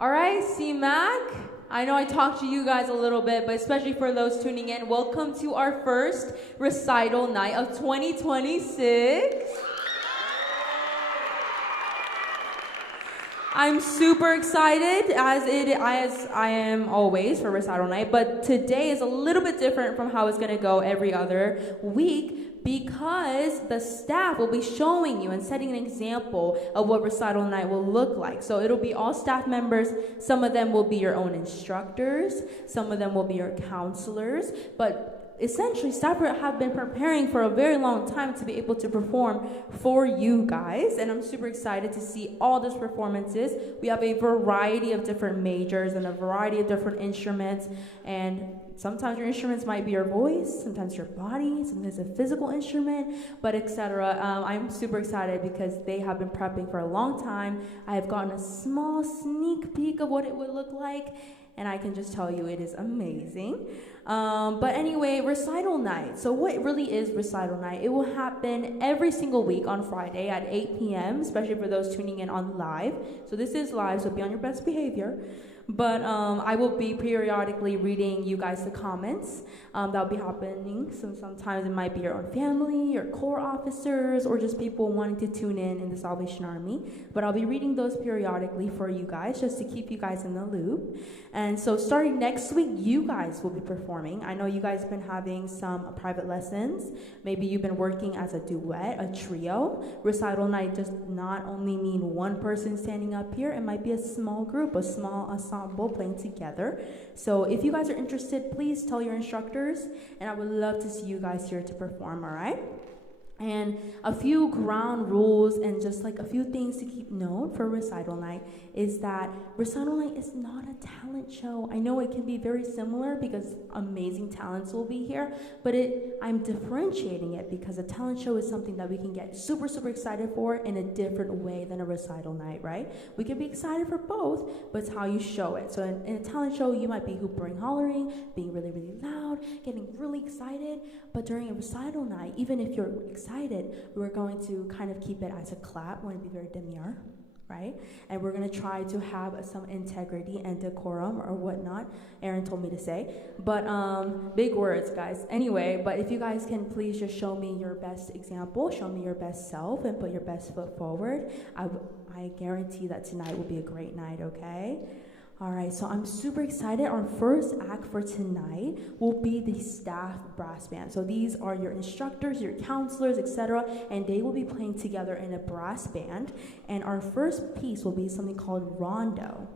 All right, CMAC. I know I talked to you guys a little bit, but especially for those tuning in, welcome to our first recital night of 2026. I'm super excited as I am always for recital night, but today is a little bit different from how it's going to go every other week because the staff will be showing you and setting an example of what recital night will look like. So it'll be all staff members. Some of them will be your own instructors. Some of them will be your counselors, but essentially, staff have been preparing for a very long time to be able to perform for you guys, and I'm super excited to see all these performances. We have a variety of different majors and a variety of different instruments, and sometimes your instruments might be your voice, sometimes your body, sometimes a physical instrument, but etc. I'm super excited because they have been prepping for a long time. I have gotten a small sneak peek of what it would look like, and I can just tell you it is amazing. But anyway, recital night. So what really is recital night? It will happen every single week on Friday at 8 p.m., especially for those tuning in on live. So this is live, so be on your best behavior. But I will be periodically reading you guys the comments. That'll be happening. Sometimes it might be your own family, your corps officers, or just people wanting to tune in the Salvation Army. But I'll be reading those periodically for you guys, just to keep you guys in the loop. And so starting next week, you guys will be performing. I know you guys have been having some private lessons. Maybe you've been working as a duet, a trio. Recital night does not only mean one person standing up here. It might be a small group, a small ensemble playing together. So if you guys are interested, please tell your instructors, and I would love to see you guys here to perform, all right? And a few ground rules and just like a few things to keep note for recital night is that recital night is not a talent show. I know it can be very similar because amazing talents will be here, but I'm differentiating it because a talent show is something that we can get super, super excited for in a different way than a recital night, right? We can be excited for both, but it's how you show it. So in a talent show, you might be hooping, hollering, being really, really loud, getting really excited, but during a recital night, even if you're excited, we're going to kind of keep it as a clap. We want to be very demure, right? And we're going to try to have some integrity and decorum or whatnot. Aaron told me to say, but big words, guys. Anyway, but if you guys can please just show me your best example, show me your best self, and put your best foot forward, I guarantee that tonight will be a great night, okay? All right, so I'm super excited. Our first act for tonight will be the staff brass band. So these are your instructors, your counselors, etc., and they will be playing together in a brass band. And our first piece will be something called rondo.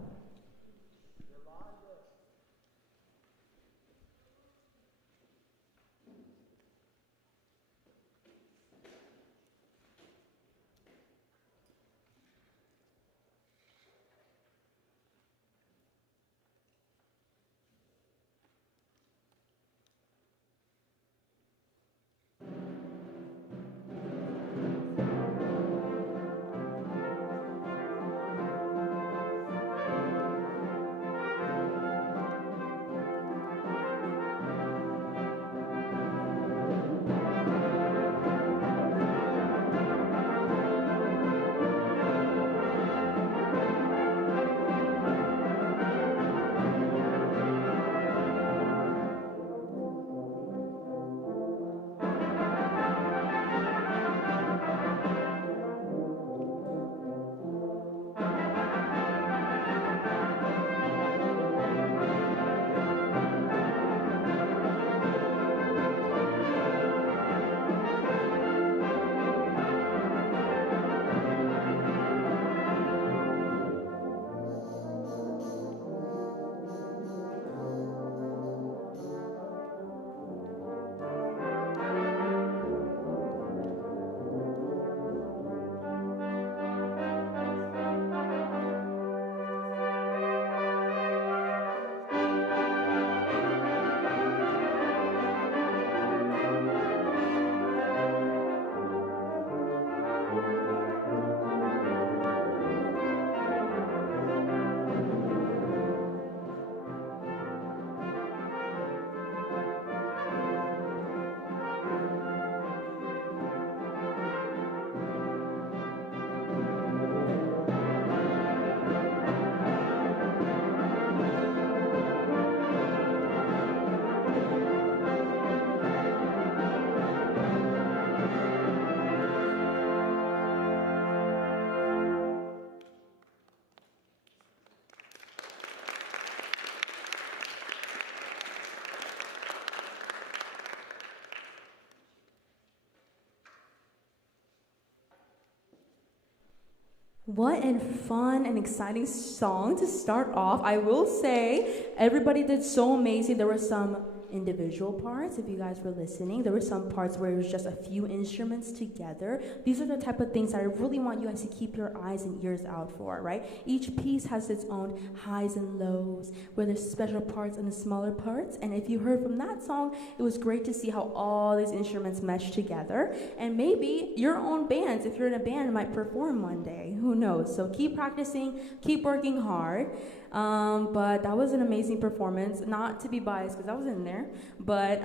What a fun and exciting song to start off. I will say everybody did so amazing. There were some individual parts, if you guys were listening. There were some parts where it was just a few instruments together. These are the type of things that I really want you guys to keep your eyes and ears out for, right? Each piece has its own highs and lows, where there's special parts and the smaller parts. And if you heard from that song, it was great to see how all these instruments mesh together. And maybe your own bands, if you're in a band, might perform one day. Who knows? So keep practicing, keep working hard. But that was an amazing performance. Not to be biased because I was in there, but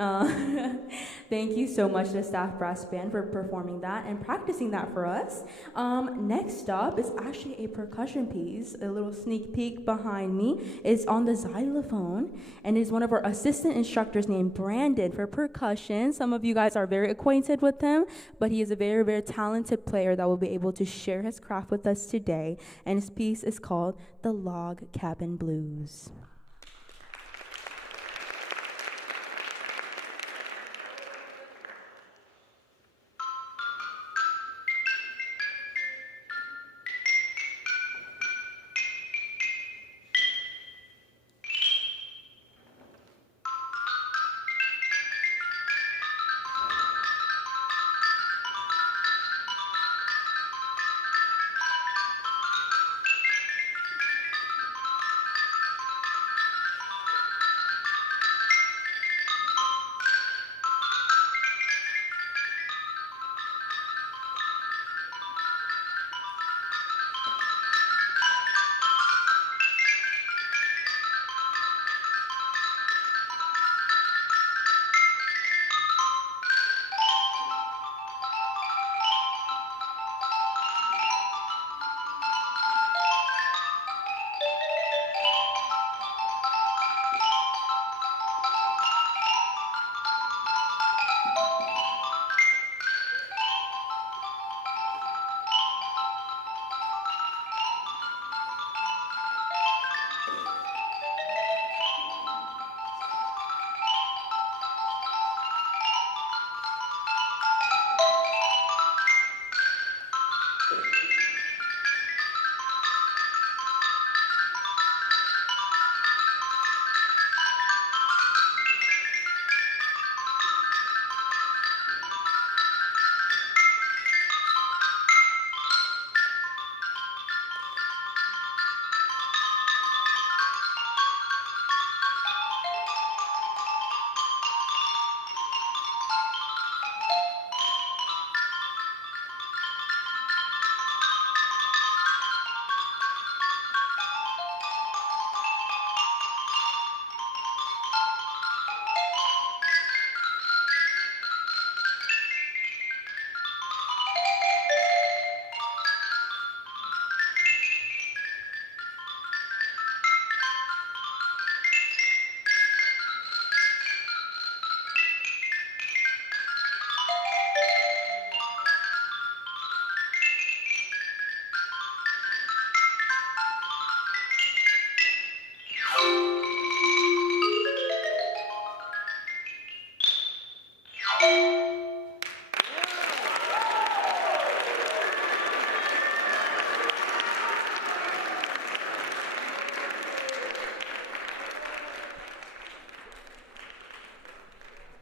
thank you so much to the staff brass band for performing that and practicing that for us. Next up is actually a percussion piece. A little sneak peek behind me is on the xylophone, and is one of our assistant instructors named Brandon for percussion. Some of you guys are very acquainted with him, but he is a very, very talented player that will be able to share his craft with us today. And his piece is called The Log Cabin Blues.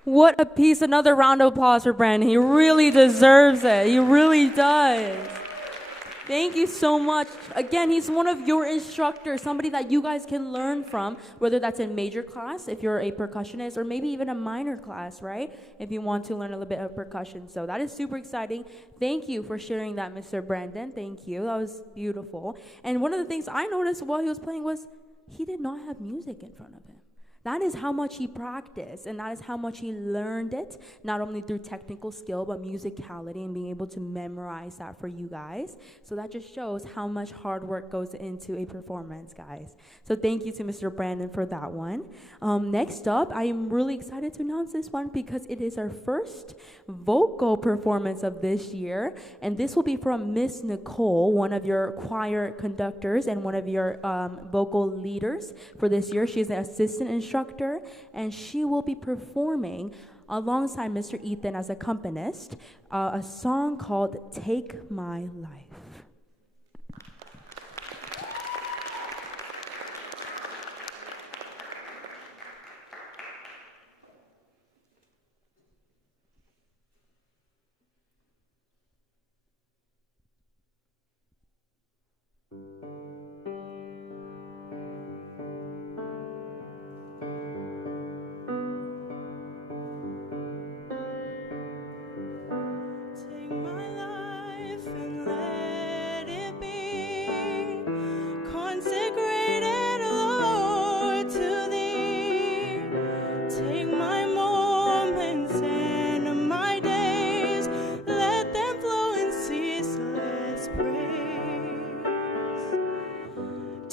What a piece. Another round of applause for Brandon. He really deserves it. He really does. Thank you so much. Again, he's one of your instructors, somebody that you guys can learn from, whether that's in major class, if you're a percussionist, or maybe even a minor class, right? If you want to learn a little bit of percussion. So that is super exciting. Thank you for sharing that, Mr. Brandon. Thank you. That was beautiful. And one of the things I noticed while he was playing was he did not have music in front of him. That is how much he practiced, and that is how much he learned it, not only through technical skill, but musicality and being able to memorize that for you guys. So that just shows how much hard work goes into a performance, guys. So thank you to Mr. Brandon for that one. Next up, I am really excited to announce this one because it is our first vocal performance of this year, and this will be from Miss Nicole, one of your choir conductors and one of your vocal leaders for this year. She is an assistant instructor, and she will be performing alongside Mr. Ethan as accompanist a song called Take My Life.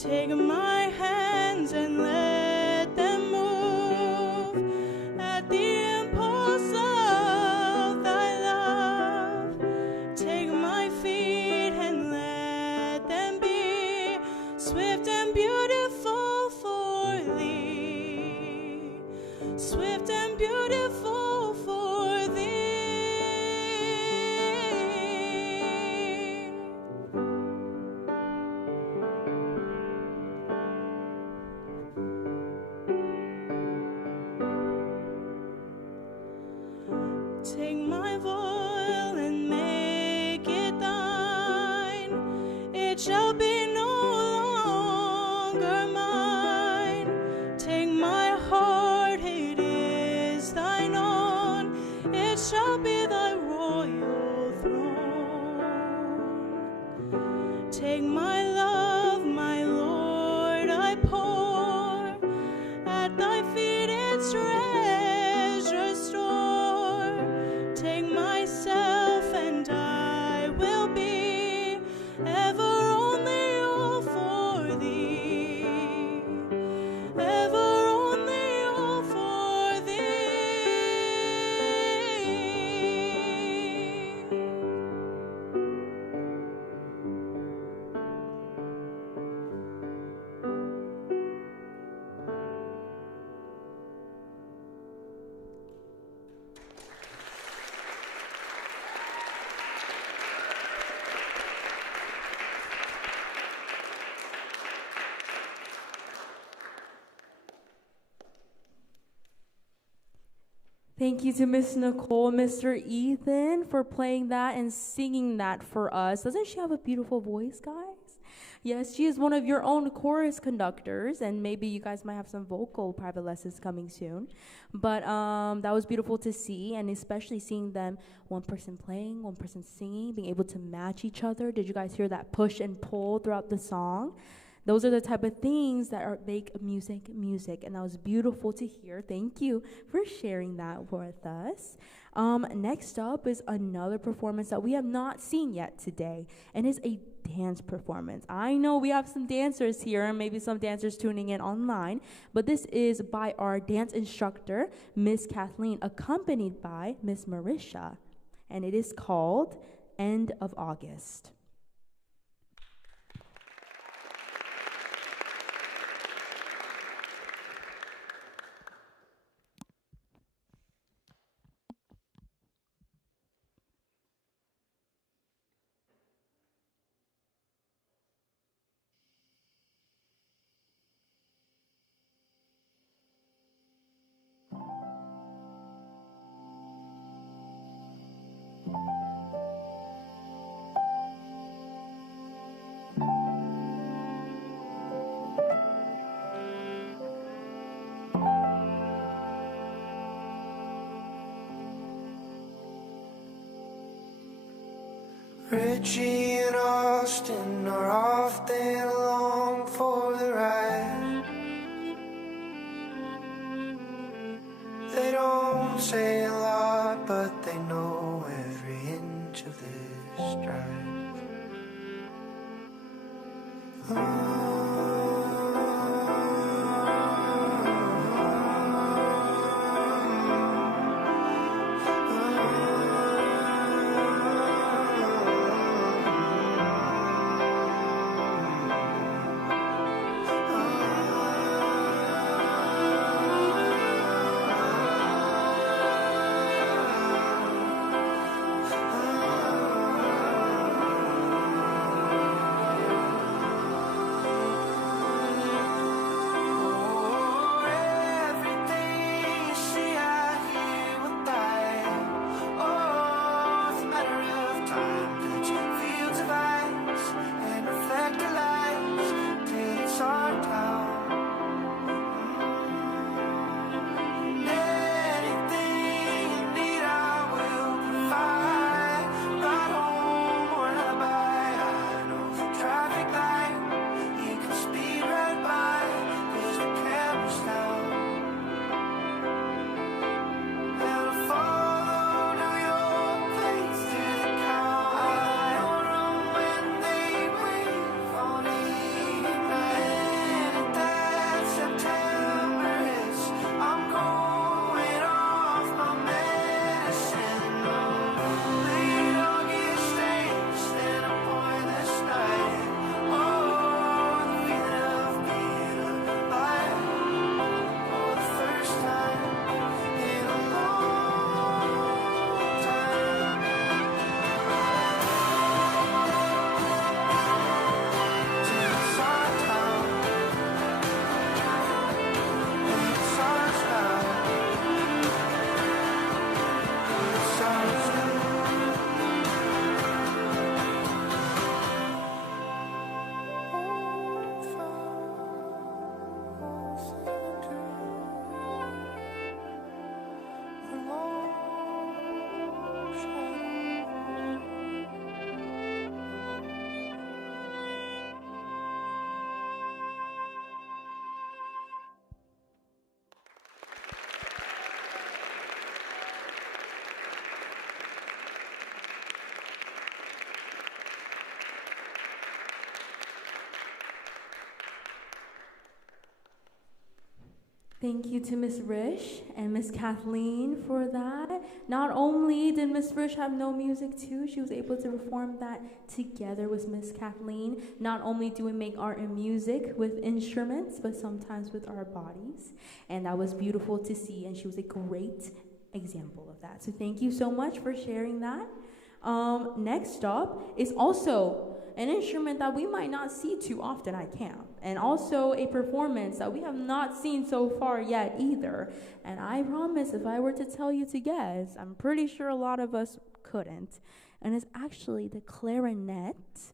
Take my hands and let them move at the impulse of thy love. Take my feet and let them be swift and beautiful for thee, swift and beautiful for thee. Take my voil and make it thine. It shall be no longer mine. Take my heart, it is thine own. It shall be thy royal throne. Take my love, my Lord, I pour at thy feet its treasure store. Take myself and I will be ever only all for thee, ever only all for thee. Thank you to Miss Nicole, Mr. Ethan, for playing that and singing that for us. Doesn't she have a beautiful voice, guys? Yes, she is one of your own chorus conductors, and maybe you guys might have some vocal private lessons coming soon. But that was beautiful to see, and especially seeing them, one person playing, one person singing, being able to match each other. Did you guys hear that push and pull throughout the song? Those are the type of things that make music, and that was beautiful to hear. Thank you for sharing that with us. Next up is another performance that we have not seen yet today, and it's a dance performance. I know we have some dancers here, and maybe some dancers tuning in online, but this is by our dance instructor, Miss Kathleen, accompanied by Miss Marisha, and it is called End of August. Richie and Austin are often along for the ride. They don't say a lot, but they know every inch of this drive. Thank you to Miss Rish and Miss Kathleen for that. Not only did Miss Rish have no music too, she was able to perform that together with Miss Kathleen. Not only do we make art and music with instruments, but sometimes with our bodies. And that was beautiful to see, and she was a great example of that. So thank you so much for sharing that. Next up is also an instrument that we might not see too often at camp, and also a performance that we have not seen so far yet either. And I promise, if I were to tell you to guess, I'm pretty sure a lot of us couldn't. And it's actually the clarinet.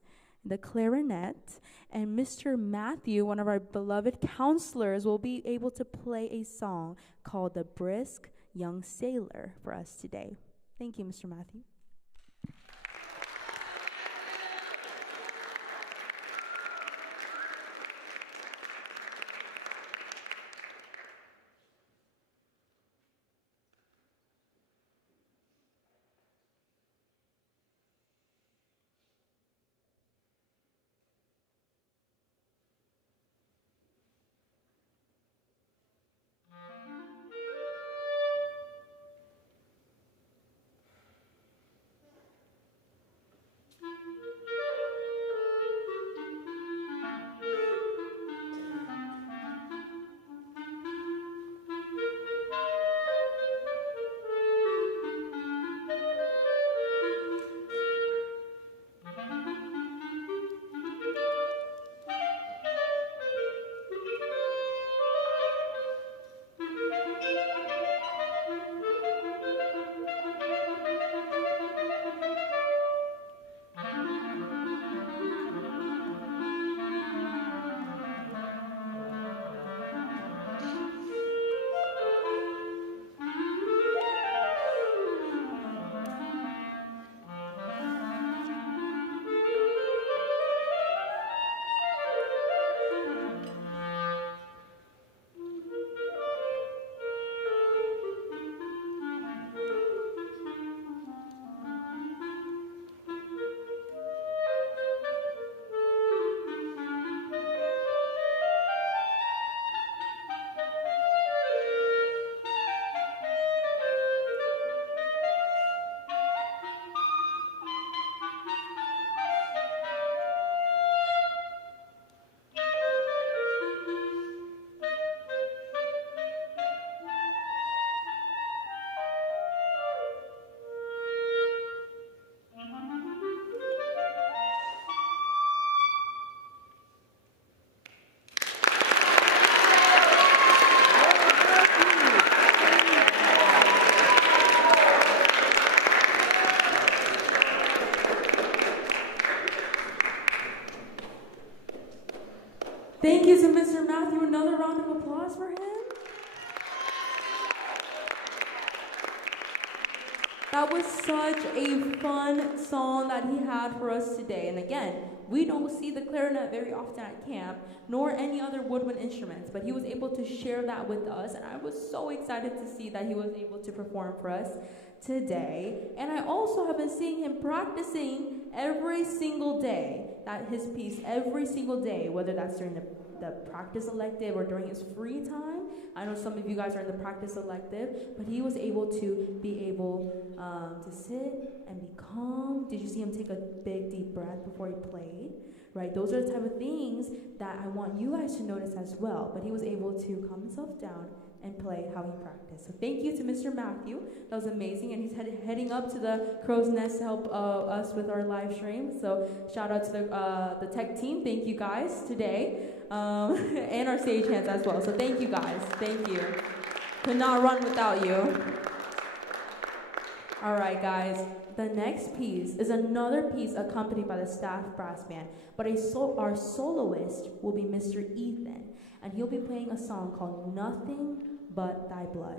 And Mr. Matthew, one of our beloved counselors, will be able to play a song called The Brisk Young Sailor for us today. Thank you, Mr. Matthew. Thank you to Mr. Matthew. Another round of applause for him. That was such a fun song that he had for us today. And again, we don't see the clarinet very often at camp, nor any other woodwind instruments, but he was able to share that with us, and I was so excited to see that he was able to perform for us today. And I also have been seeing him practicing every single day, that his piece every single day, whether that's during the practice elective or during his free time. I know some of you guys are in the practice elective, but he was able to to sit and be calm. Did you see him take a big deep breath before he played? Right, those are the type of things that I want you guys to notice as well. But he was able to calm himself down and play how he practiced. So thank you to Mr. Matthew. That was amazing. And he's heading up to the Crow's Nest to help us with our live stream. So shout out to the tech team. Thank you guys today. And our stagehands as well. So thank you guys. Thank you. Could not run without you. All right, guys. The next piece is another piece accompanied by the staff brass band, but our soloist will be Mr. Ethan, and he'll be playing a song called Nothing But Thy Blood.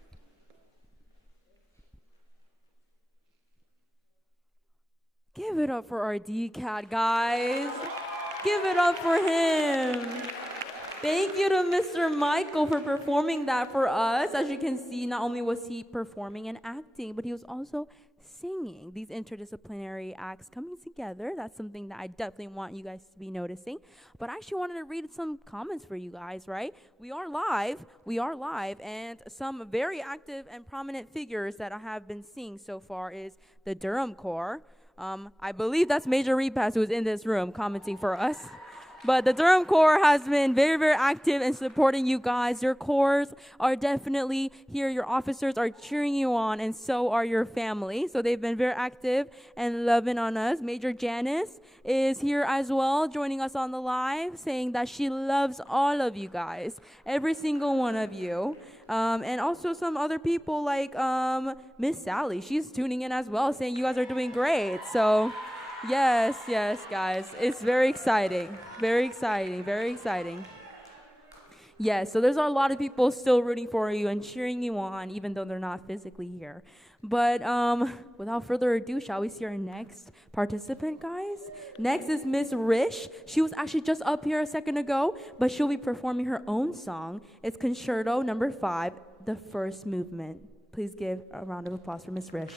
Give it up for our DCAT, guys. Give it up for him. Thank you to Mr. Michael for performing that for us. As you can see, not only was he performing and acting, but he was also singing. These interdisciplinary acts coming together, that's something that I definitely want you guys to be noticing. But I actually wanted to read some comments for you guys, right? We are live, and some very active and prominent figures that I have been seeing so far is the Durham Corps. I believe that's Major Repass who's in this room commenting for us. But the Durham Corps has been very, very active in supporting you guys. Your corps are definitely here. Your officers are cheering you on, and so are your family. So they've been very active and loving on us. Major Janice is here as well, joining us on the live, saying that she loves all of you guys, every single one of you. And also some other people like Miss Sally. She's tuning in as well, saying you guys are doing great. So yes, guys. It's very exciting. Very exciting. Yes, so there's a lot of people still rooting for you and cheering you on, even though they're not physically here. But without further ado, shall we see our next participant, guys? Next is Miss Rish. She was actually just up here a second ago, but she'll be performing her own song. It's Concerto Number 5, the first movement. Please give a round of applause for Miss Rish.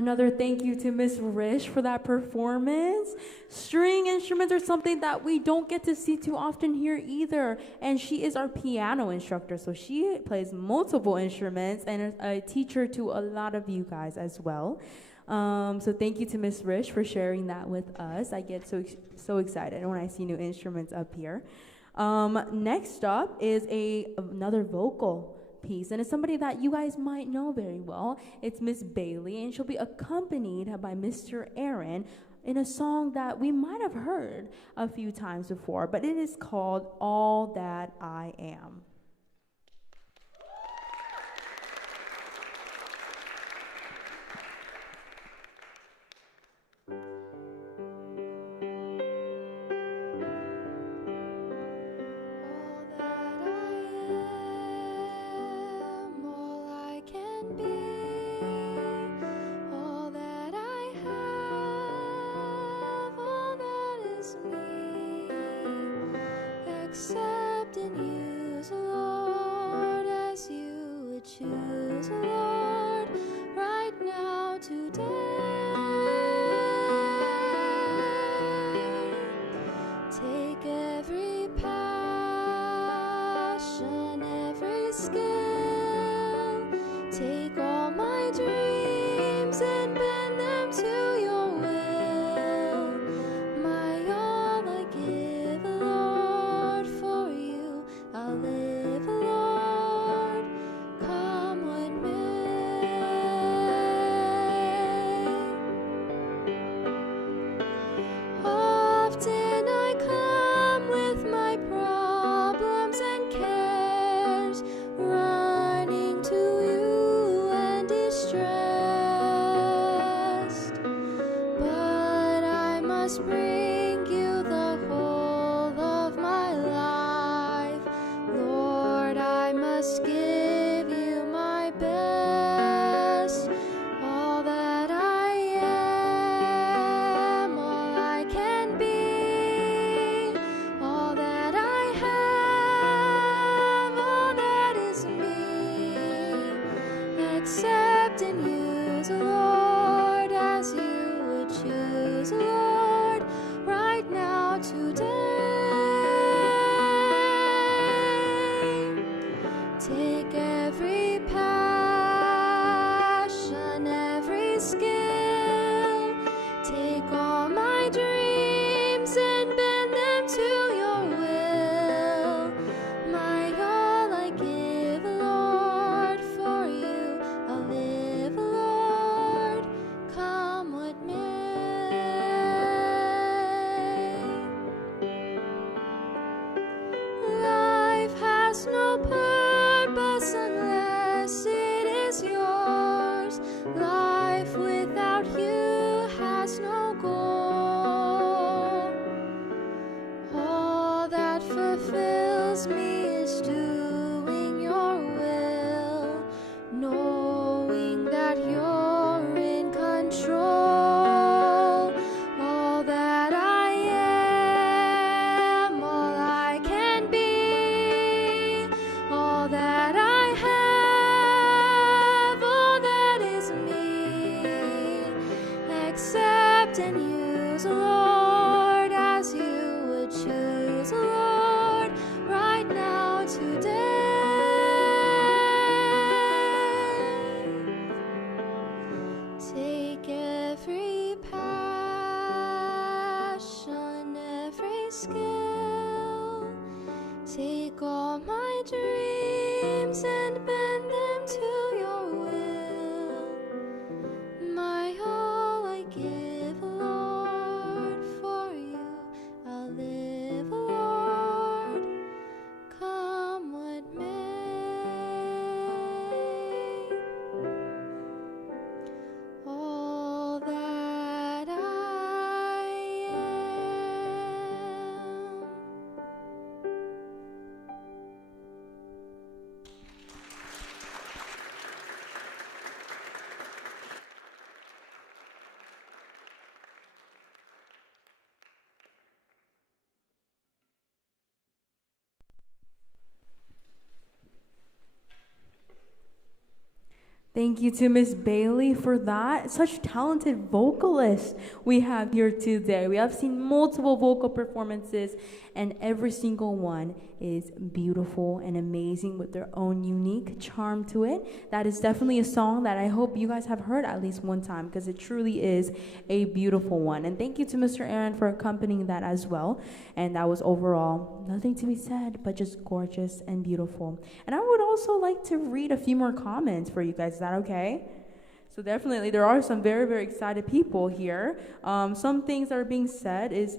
Another thank you to Miss Rish for that performance. String instruments are something that we don't get to see too often here either. And she is our piano instructor, so she plays multiple instruments and is a teacher to a lot of you guys as well. So thank you to Miss Rish for sharing that with us. I get so excited when I see new instruments up here. Next up is another vocal piece, and it's somebody that you guys might know very well. It's Miss Bailey, and she'll be accompanied by Mr. Aaron in a song that we might have heard a few times before, but it is called All That I Am. Accept and use, Lord, as you would choose, Lord, right now, today. Take every passion, every skill, take all my dreams and bend them to your will. My all I give, Lord, for you I'll live, Lord, come what may. Often I come with my problems and cares, running to you and distressed. But I must bring you the whole of my life. Lord, I must give you my best. All that I am, all I can be, all that I have, all that is me. Accept and use, Lord, as you would choose, Lord, right now, today. Take every passion, every skill, take all my dreams and bend them to your will. My all I give, Lord, for you I'll live, Lord, come what may. Life has no purpose unless it is yours. Life without you has no goal. All that fulfills me is doing your will, knowing that you're in control. All that I am, all I can be, all that I have, all that is me. Accept and use, Lord, as you would choose, Lord, right now, today. Take every passion, every skill, take all my dreams and bend them to your will. My all I give, Lord, for you I'll live, Lord, come what may. All that I am. Thank you to Miss Bailey for that. Such talented vocalists we have here today. We have seen multiple vocal performances, and every single one is beautiful and amazing with their own unique charm to it. That is definitely a song that I hope you guys have heard at least one time, because it truly is a beautiful one. And thank you to Mr. Aaron for accompanying that as well. And that was overall nothing to be said, but just gorgeous and beautiful. And I would also like to read a few more comments for you guys. Is that okay? So definitely there are some very, very excited people here. Some things that are being said is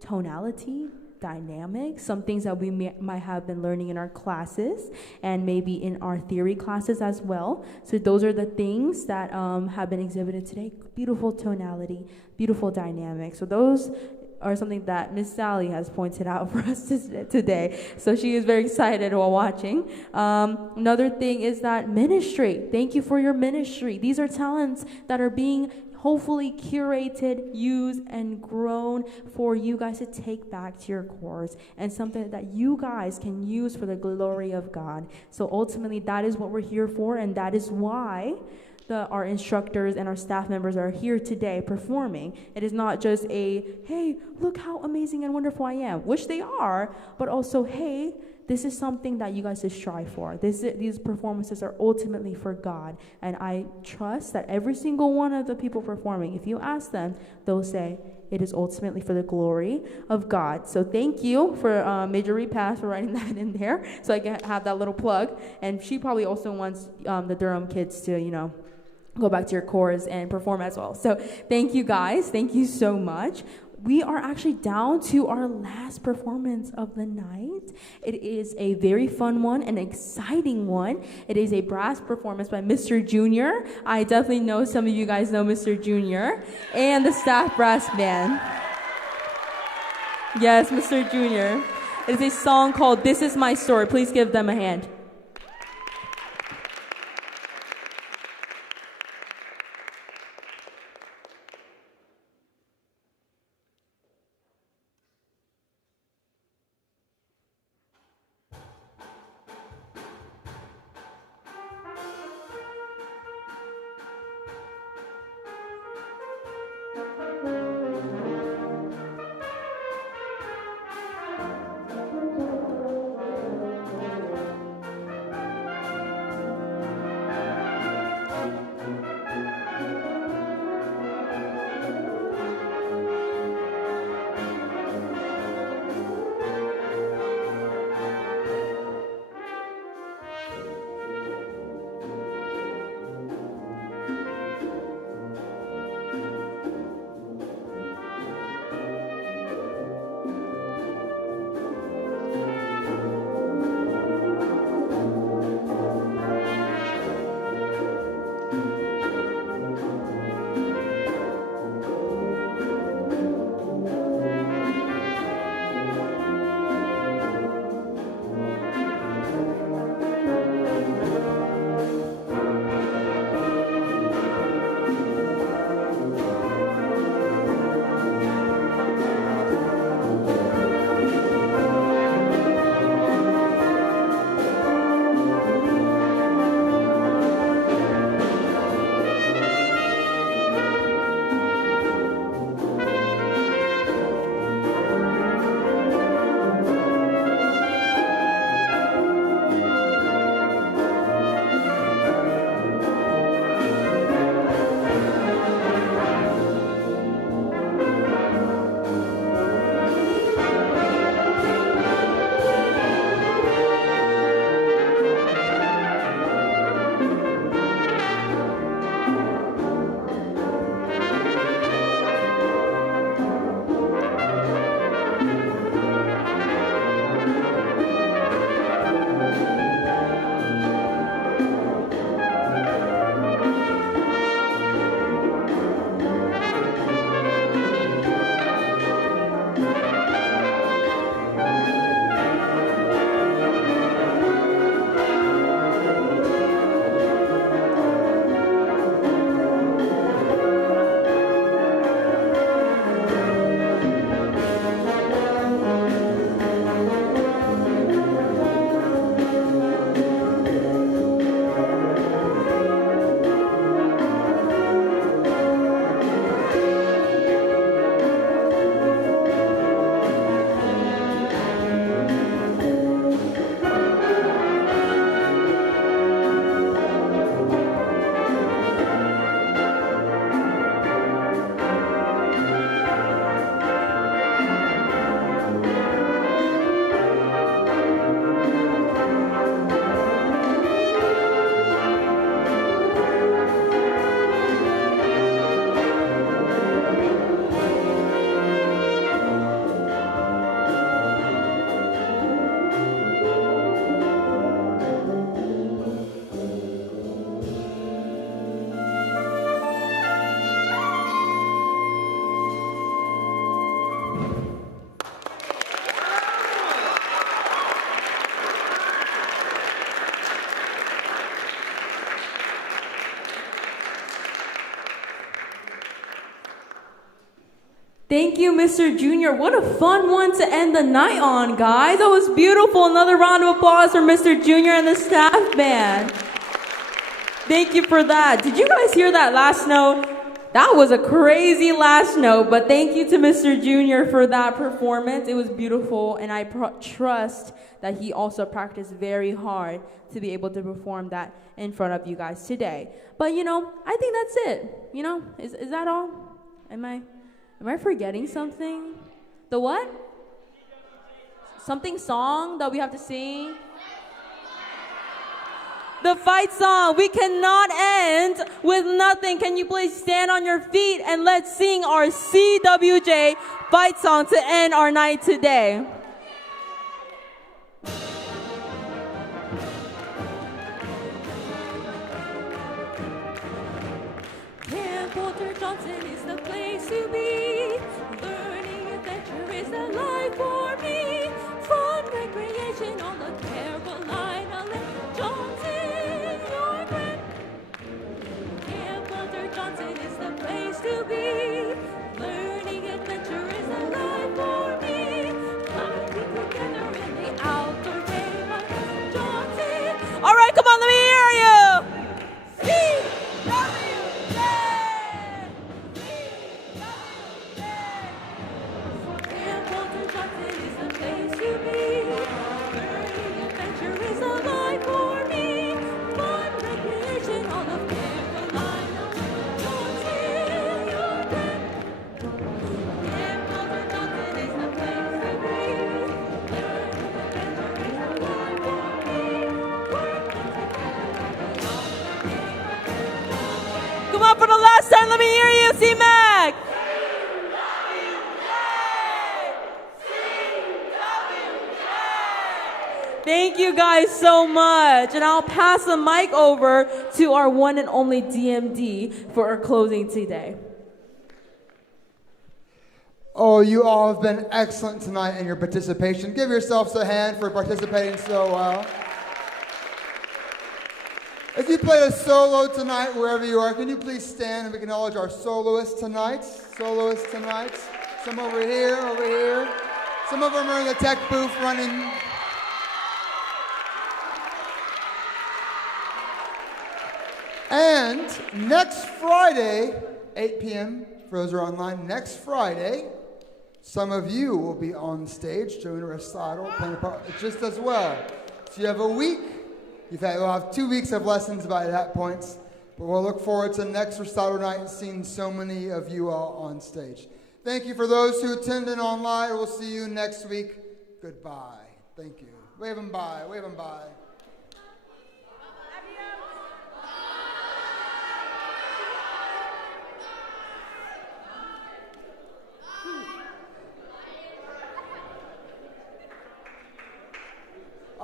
tonality, dynamic, some things that we might have been learning in our classes and maybe in our theory classes as well. So those are the things that have been exhibited today. Beautiful tonality, beautiful dynamic. So those are something that Miss Sally has pointed out for us today. So she is very excited while watching. Another thing is that ministry. Thank you for your ministry. These are talents that are being hopefully curated, used, and grown for you guys to take back to your course, and something that you guys can use for the glory of God. So ultimately, that is what we're here for, and that is why our instructors and our staff members are here today performing. It is not just a, hey, look how amazing and wonderful I am, which they are, but also, hey, this is something that you guys should strive for. These performances are ultimately for God. And I trust that every single one of the people performing, if you ask them, they'll say, it is ultimately for the glory of God. So thank you for Major Repass for writing that in there, so I can have that little plug. And she probably also wants the Durham kids to, go back to your chorus and perform as well. So thank you guys. Thank you so much. We are actually down to our last performance of the night. It is a very fun one, an exciting one. It is a brass performance by Mr. Junior. I definitely know some of you guys know Mr. Junior and the staff brass band. Yes, Mr. Junior. It is a song called This Is My Story. Please give them a hand. Thank you, Mr. Junior. What a fun one to end the night on, guys. That was beautiful. Another round of applause for Mr. Junior and the staff band. Thank you for that. Did you guys hear that last note? That was a crazy last note, but thank you to Mr. Junior for that performance. It was beautiful, and I trust that he also practiced very hard to be able to perform that in front of you guys today. But, I think that's it. Is that all? Am I forgetting something? The what? Something song that we have to sing? The fight song. We cannot end with nothing. Can you please stand on your feet and let's sing our CWJ fight song to end our night today. Camp Walter Johnson is the place to be. Learning adventure is the life for me. Fun recreation on the Carolina Lake. Johnson, your friend. Camp Walter Johnson is the place to be. Learning adventure is the life for me. Climbing together in the outdoor game of Johnson. All right, come on, let me hear you. CWJ! Camp Walter Johnson is the place to be. Learning adventure is the life for me. Fun recreation all of Carolina. Johnson, your friend. Camp Walter Johnson is the place to be. Learning adventure is the life for me. Come on for the last time, let me hear you, CMAC! Thank you guys so much. And I'll pass the mic over to our one and only DMD for our closing today. Oh, you all have been excellent tonight in your participation. Give yourselves a hand for participating so well. If you played a solo tonight, wherever you are, can you please stand and we acknowledge our soloists tonight? Soloists tonight. Some over here, over here. Some of them are in the tech booth running. And next Friday, 8 p.m., for those who are online, next Friday, some of you will be on stage doing a recital, playing a part just as well. So you have a week. We'll have 2 weeks of lessons by that point. But we'll look forward to next recital night and seeing so many of you all on stage. Thank you for those who attended online. We'll see you next week. Goodbye. Thank you. Wave them by. Wave them by.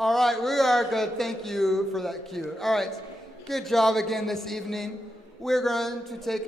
All right, we are good. Thank you for that cue. All right, good job again this evening. We're going to take